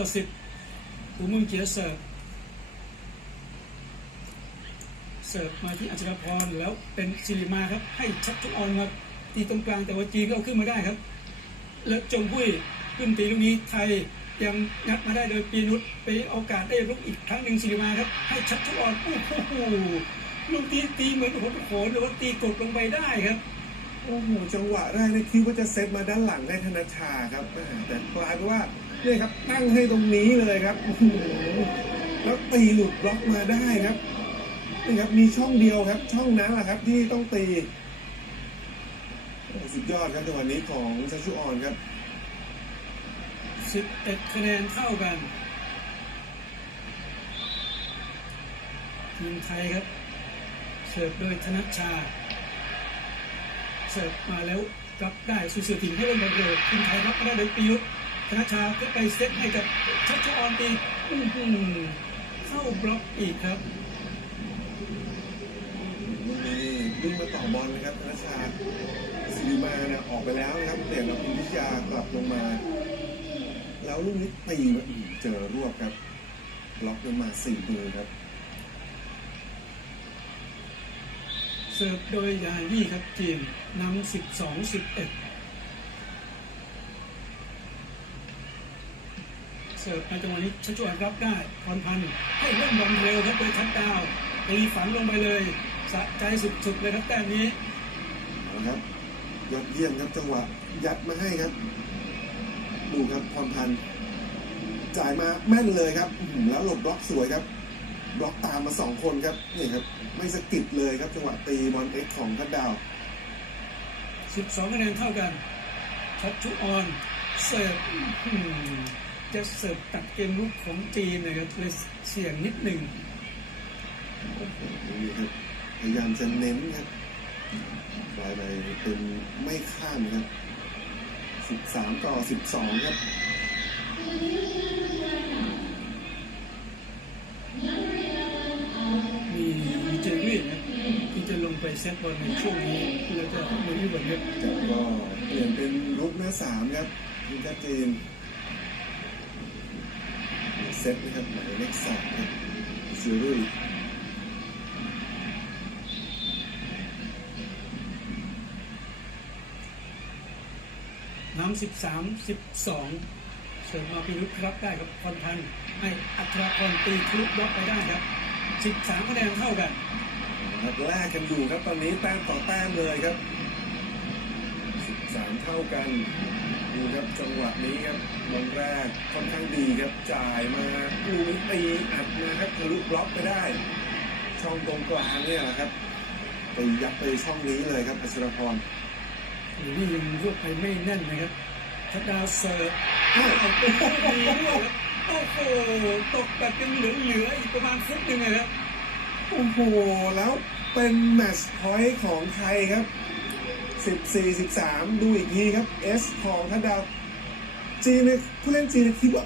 ต่อสิบหูมึงเกียเสิร์ฟเสิร์ฟมาที่อัชรพรแล้วเป็นสิริมาครับ ให้ชัดทุกออนครับตีตรงกลางแต่ว่าจีนก็เอาขึ้นมาได้ครับ แล้วจงพุ้ยขึ้นตีลูกนี้ไทยยังงัดมาได้โดยปีนุชไปโอกาสได้ลุกอีกครั้งหนึ่งสิริมาครับ ให้ชัดทุกออนโอ้โหลูกตีตีเหมือนโหนโขนหรือว่าตีกดลงไปได้ครับโอ้โหจังหวะแรกเนี่ยคิดว่าจะเซตมาด้านหลังให้ธนาชาครับแต่กลายเป็นว่า เนี่ยครับตั้งให้ตรงนี้เลยครับแล้วตีหลุดบล็อกมาได้ครับนี่ครับมีช่องเดียวครับ ช่องนั้นแหละครับ ที่ต้องตีสุดยอดครับจังหวะนี้ของชัชชุออนครับ 11 คะแนนเท่ากันทีมไทยครับ เสิร์ฟโดยธนชชา เสิร์ฟมาแล้วรับได้สุเสือถิ่นให้เล่นบอลเร็วทีมไทยรับได้โดยปียุทธ นชาขึ้นไปเซตให้กับชัชออนตีเข้าบล็อกอีกครับนี้ดึงมาต่อบอลนะครับธนชาสิริมาเนี่ยออกไปแล้วนะครับเตะมาพิมพิชยากลับลงมา แล้วลูกนี้ตีมาอีกเจอรวบครับล็อกลงมาสี่มือครับเสิร์ฟโดยยายี่ครับจีนนำ12-11 เอ็ดเสิร์ฟในจังหวะนี้ชัชวานรับได้พรพันธ์ให้เล่นบอลเร็วครับโดยทัดดาวตีฝันลงไปเลยสะใจสุดๆเลยครับแต้มนี้เอาละครับยอดเยี่ยมครับจังหวะยัดมาให้ครับ ดูครับพรพันธ์จ่ายมาแม่นเลยครับอื้อหือแล้วหลบบล็อกสวยครับ บล็อกตามมาสองคนครับนี่ครับ ไม่สะกิดเลยครับจังหวะตีบอลเอ็กซ์ของทัดดาว 12คะแนนเท่ากันชัชชุออนเสิร์ฟอื้อหือ จะเสิร์ฟตัดเกมลุกของจีนนะครับเลยเสี่ยงนิดหนึ่งโอ้โหนี่ครับพยายามจะเน้นครับปลายไปเป็นไม่ข้ามครับสิบสามต่อสิบสองครับมีมีเจอรี่นะที่จะลงไปเซตบอลในช่วงนี้แล้วก็มือที่บอลครับจากก็เปลี่ยนเป็นรุกหน้าสามครับทีมชาติจีนเซตนะครับหมายเลขสามครับซิรุ่ยน้ำสิบสามสิบสองเสริมมาพิรุษรับได้กับพรพันธ์ให้อัครพรตีทะลุบล็อกไปได้ครับสิบสามคะแนนเท่ากันครับแลกกันอยู่ครับตอนนี้แต้มต่อแต้มเลยครับสิบสามเท่ากันดูครับ จังหวะนี้ครับบอลแรกค่อนข้างดีครับจ่ายมาลูกนี้ตีอัดมาครับทะลุบล็อกไปได้ ช่องตรงกลางเนี่ยแหละครับไปยัดไปช่องนี้เลยครับอัชรพรหรือนี่ยังรวบไปไม่แน่นนะครับทัดดาวเสิร์ฟอ้าวเอาตัวดีด้วยครับโอ้โหตกแบบยังเหลือเหลือๆอีกประมาณฟุตหนึ่งนะครับโอ้โหแล้วเป็นแมตช์พอยต์ของไทยครับ 14 13 ดูอีกทีครับเอสของทัดดาว จีนเนี่ยผู้เล่นจีนคิดว่า